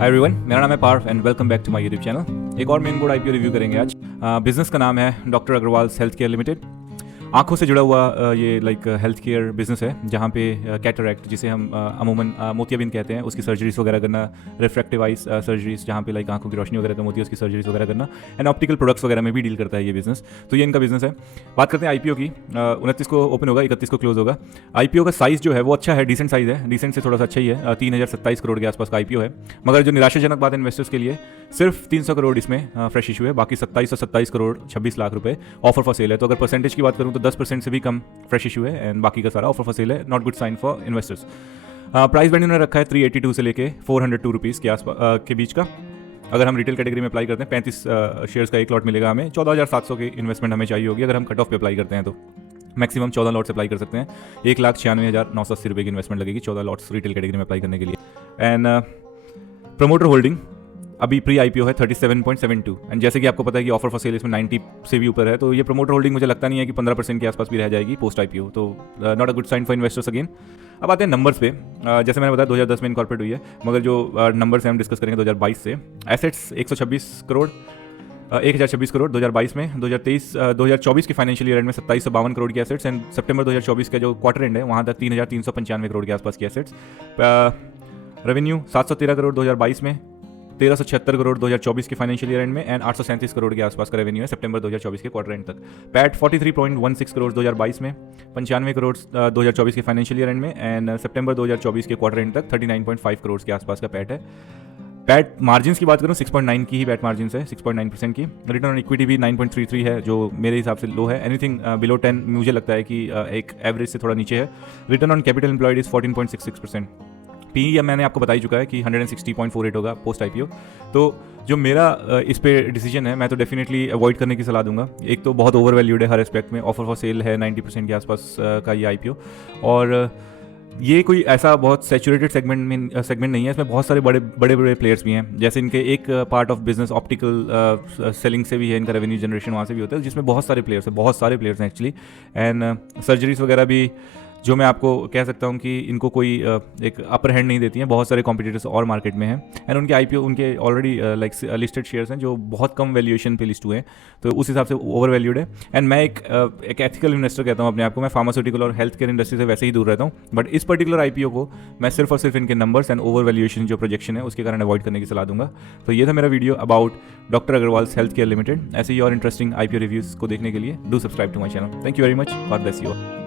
Hi everyone, मेरा नाम है Parth and welcome back to my YouTube channel. एक और मेन बोर्ड आईपीओ रिव्यू करेंगे आज। बिजनेस का नाम है doctor Agarwal health care limited. आँखों से जुड़ा हुआ ये लाइक हेल्थ केयर बिजनेस है, जहाँ पे कैटरैक्ट, जिसे हम अमूमन मोतियाबिंद कहते हैं, उसकी सर्जरीज वगैरह करना, रिफ्रैक्टिव आइज सर्जरीज, जहाँ पे लाइक आँखों की रोशनी वगैरह कम होती है, उसकी सर्जरीज वगैरह करना, एंड ऑप्टिकल प्रोडक्ट्स वगैरह में भी डील करता है ये बिजनेस। तो ये इनका बिजनेस है। बात करते हैं आईपीओ की। 29 को ओपन होगा, 31 को क्लोज होगा। आईपीओ का साइज जो है वो अच्छा है, डिसेंट साइज है, डिसेंट से थोड़ा सा अच्छा ही है। 3027 करोड़ के आसपास का आईपीओ है। मगर जो निराशाजनक बात है इन्वेस्टर्स के लिए, सिर्फ 300 करोड़ इसमें फ्रेश इशू है, बाकी 2727 करोड़ 26 लाख रुपए ऑफर फॉर सेल है। तो अगर परसेंटेज की बात करूँ तो 10% से भी कम फ्रेश इशू है, एंड बाकी का सारा ऑफर फॉर सेल है। Not good sign for investors. Price band उन्होंने रखा है 382 से लेके 402 रुपीज़ के आसपास के बीच का। अगर हम रिटेल कैटेगरी में अप्लाई करते हैं, 35 शेयर्स का एक लॉट मिलेगा हमें। 14,700 की इन्वेस्टमेंट हमें चाहिए होगी। अगर हम कट ऑफ पे अप्लाई करते हैं तो मैक्सिमम 14 लॉट्स अप्लाई कर सकते हैं। 1,96,980 रुपये की इन्वेस्टमेंट लगेगी 14 लॉट्स रिटेल कैटेगरी में अप्लाई करने के लिए। एंड प्रमोटर होल्डिंग अभी प्री आईपीओ है 37.72, एंड जैसे कि आपको पता है कि ऑफर फॉर सेल इसमें 90 से भी ऊपर है, तो ये प्रमोटर होल्डिंग मुझे लगता नहीं है कि 15% के आसपास भी रह जाएगी पोस्ट आईपीओ। तो not a good sign for investors again. अब आते हैं नंबर्स पे। जैसे मैंने बताया 2010 में इनकॉर्पोरेट हुई है, मगर जो नंबर्स हैं हम डिस्कस करेंगे 2022 से। एसेट्स 126 करोड़ 1026 करोड़ 2022 में। 2024 के फाइनेंशियल ईयर एंड में 2752 करोड़ की एसेट्स, एंड सितंबर 2024 का जो क्वार्टर एंड है वहाँ तक 3,395 करोड़ के आसपास की एसेट्स। रेवेन्यू 713 करोड़ 2022 में, 1376 करोड़ 2024 के फाइनेंशियल ईयर एंड में, एंड 837 करोड़ के आसपास का रेवेन्यू है सितंबर 2024 के क्वार्टर एंड तक। पैट 43.16 करोड़ 2022 में, 95 करोड़ 2024 के फाइनेंशियल ईयर एंड में, एंड सितंबर 2024 के क्वार्टर एंड तक 39.5 करोड़ के आसपास का पैट है। पैट मार्जिन की बात करूँ 6.9 की ही पैट मार्जिन है, 6.9% की। रिटर्न ऑन इक्विटी भी 9.33 है, जो मेरे हिसाब से लो है। एनीथिंग बिलो 10 मुझे लगता है कि एक एवरेज से थोड़ा नीचे है। Return on capital employed is 14.66%। P मैंने आपको बता ही चुका है कि 160.48 होगा पोस्ट आईपीओ। तो जो मेरा इस पे डिसीजन है, मैं तो डेफिनेटली अवॉइड करने की सलाह दूंगा। एक तो बहुत ओवर वैल्यूड है हर एस्पेक्ट में, ऑफर फॉर सेल है 90% के आसपास का ये आईपीओ, और ये कोई ऐसा बहुत सैचुरेटेड सेगमेंट नहीं है। इसमें बहुत सारे बड़े प्लेयर्स भी हैं। जैसे इनके एक part of business optical selling से भी है, इनका रेवेन्यू जनरेशन वहाँ से भी होता है, जिसमें बहुत सारे प्लेयर्स हैं एक्चुअली। एंड सर्जरीज वगैरह भी, जो मैं आपको कह सकता हूँ कि इनको कोई एक अपर हैंड नहीं देती हैं। बहुत सारे कॉम्पिटिटर्स और मार्केट में हैं, एंड उनके आईपीओ, उनके ऑलरेडी लाइक लिस्टेड शेयर्स हैं जो बहुत कम वैल्यूएशन पे लिस्ट हुए हैं, तो उस हिसाब से ओवर वैल्यूड है। एंड मैं एक एथिकल इन्वेस्टर कहता हूँ अपने आप को। मैं फार्मास्यूटिकल और हेल्थ केयर इंडस्ट्री से वैसे ही दूर रहता हूँ, बट इस पर्टिकुलर आईपीओ को मैं सिर्फ और सिर्फ इनके नंबर्स एंड ओवर वैल्यूएशन जो प्रोजेक्शन है उसके कारण अवॉइड करने की सलाह दूंगा। तो ये था मेरा video about doctor Agarwal health care limited. ऐसे ही और इंटरेस्टिंग आईपीओ रिव्यूज़ को देखने के लिए do subscribe to my channel. Thank you very much. God bless you all.